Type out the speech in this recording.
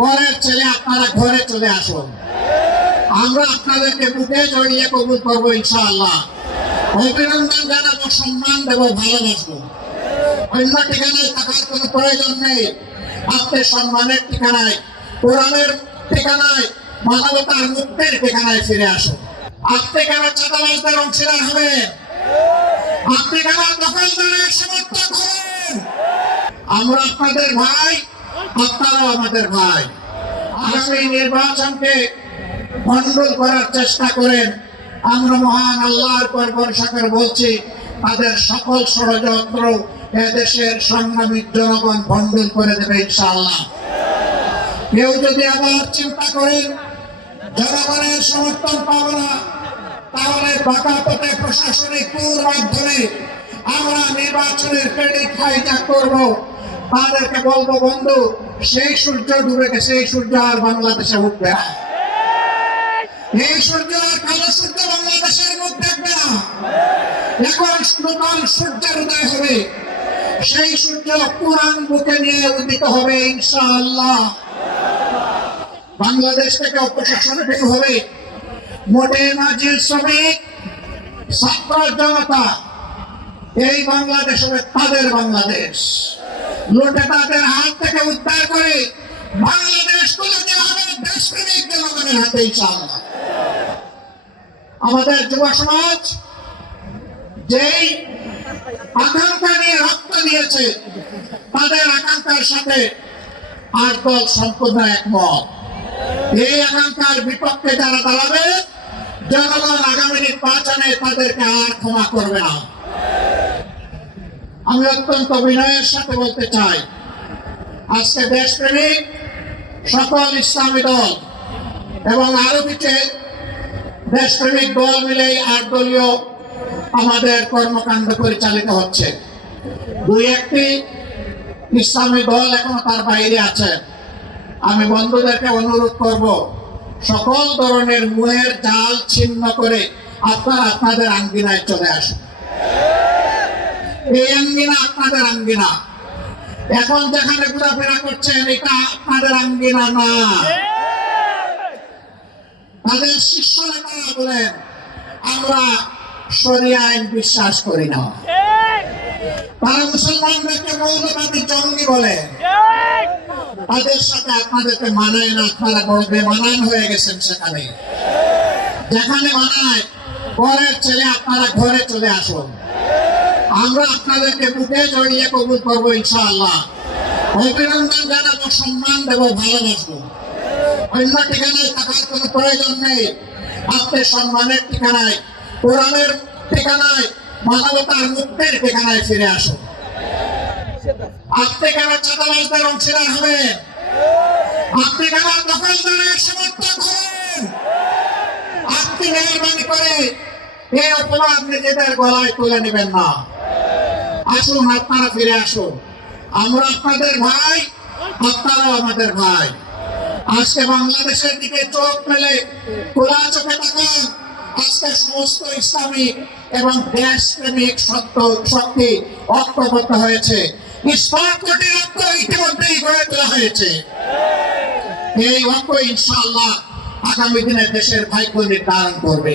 পরের ছেলে আপনারা ঘরে চলে আসুন। আমরা আপনাদেরকে বুকে জড়িয়ে কবুল করবো ইনশাআল্লাহ। অভিনন্দন জানাবো, সম্মান দেবো, ভালোবাসবো। অন্য ঠিকানায় থাকার কোনো প্রয়োজন নেই। আপনার সম্মানের ঠিকানায়, কোরআনের ঠিকানায়, মানবতার মুক্তির ঠিকানায় ফিরে আসুন। আপনি কেন চাঁদাবাজদের অংশীদার হবেন? আপনি কেন দখলদারের সমর্থক হবেন? আমরা আপনাদের ভাই, আপনারাও আমাদের ভাই। আগামী নির্বাচনকে ভণ্ডুল করার চেষ্টা করেন, আমরা মহান আল্লাহর উপর ভরসা করে বলছি, তাদের সকল ষড়যন্ত্র এদেশের সংগ্রামী জনগণ ভণ্ডুল করে দেবে ইনশাআল্লাহ। কেউ যদি আবার চিন্তা করেন জনগণের সমর্থন পাবো না, তাহলে বাঁকা পথে প্রশাসনিক কুর মাধ্যমে আমরা নির্বাচনের ক্রেডিট হাইজ্যাক করব। তাদেরকে বলবো, বন্ধু, সেই সূর্য ডুবে গেছে, এই সূর্য আর বাংলাদেশে উঠবে না। এই সূর্য আর কালো সূর্য বাংলাদেশের মুখ দেখবে না। এখন নতুন সূর্যের উদয় হবে, সেই সূর্য কোরআন বুকে নিয়ে উদিত হবে ইনশাআল্লাহ। বাংলাদেশ থেকে অপশাসন শুরু হবে। মোটে মাঝির শ্রমিক, ছাত্র জনতা, এই বাংলাদেশ হবে তাদের বাংলাদেশ। লুটে তাদের হাত থেকে উদ্ধার করে বাংলাদেশ তুলে দেওয়া হবে দেশপ্রেমিক জনগণের হাতে ইনশাআল্লাহ। আমাদের যুব সমাজ যেই আকাঙ্ক্ষা নিয়ে রক্ত দিয়েছে, তাদের আকাঙ্ক্ষার সাথে আর দল সম্পূর্ণ একমত। এই আকাঙ্ক্ষার বিপক্ষে যারা দাঁড়াবে, জনগণ আগামী নির্বাচনে তাদেরকে আর ক্ষমা করবে না। আমি অত্যন্ত বিনয়ের সাথে বলতে চাই, আজকে দেশপ্রেমিক সকল ইসলামী দল এবং আরো কিছু দেশপ্রেমিক দল মিলেই 8 দলীয় আমাদের কর্মকাণ্ড পরিচালিত হচ্ছে। দুই একটি ইসলামী দল এখনো তার বাইরে আছে। আমি বন্ধুদেরকে অনুরোধ করব, সকল ধরনের মুহের জাল ছিন্ন করে আপনারা আপনাদের আঙ্গিনায় চলে আসুন। এই আঙ্গিনা আপনাদের আঙ্গিনা। এখন যেখানে ঘোরাফেরা করছেন, এটা আপনাদের আঙ্গিনা না। তাদের শিষ্য নেতারা বলেন, আমরা শরিয়া আইন বিশ্বাস করি না। তারা মুসলমানদেরকে মৌলবাদী জঙ্গি বলে। তাদের সাথে আপনাদেরকে মানায় না, আপনারা বড় বেমানান হয়ে গেছেন সেখানে। যেখানে মানায়, পরের ছেলে আপনারা ঘরে চলে আসুন। আমরা আপনাদেরকে বুকে জড়িয়ে কবুল করবো ইনশাআল্লাহ। অভিনন্দন জানাবো, সম্মান দেবো, ভালোবাসবো। অন্য ঠিকানায় থাকার কোনো প্রয়োজন নেই। আপনার সম্মানের ঠিকানায়, কোরআনের ঠিকানায়, মানবতার মুক্তির ঠিকানায় ফিরে আসুন। আপনি কেন চাঁদাবাজদের অংশীদার হবেন? আপনি কেন দখলদারের সমর্থক হবেন? আপনি মেহরবানি করে এই অপরাধ নিজেদের গলায় তুলে নেবেন না। আসুন, আপনারা ফিরে আসুন। আমরা আপনাদের ভাই, আপনারাও আমাদের ভাই। আজকে বাংলাদেশের দিকে চোখ মেলে খোলা চোখে তাকান। আজকে সমস্ত ইসলামিক এবং দেশপ্রেমিক শক্তি ঐক্যবদ্ধ হয়েছে। ইসলাম কোটির ঐক্য ইতিমধ্যেই গড়ে তোলা হয়েছে। এই ঐক্য ইনশাআল্লাহ আগামী দিনে দেশের ভাগ্য নির্ধারণ করবে।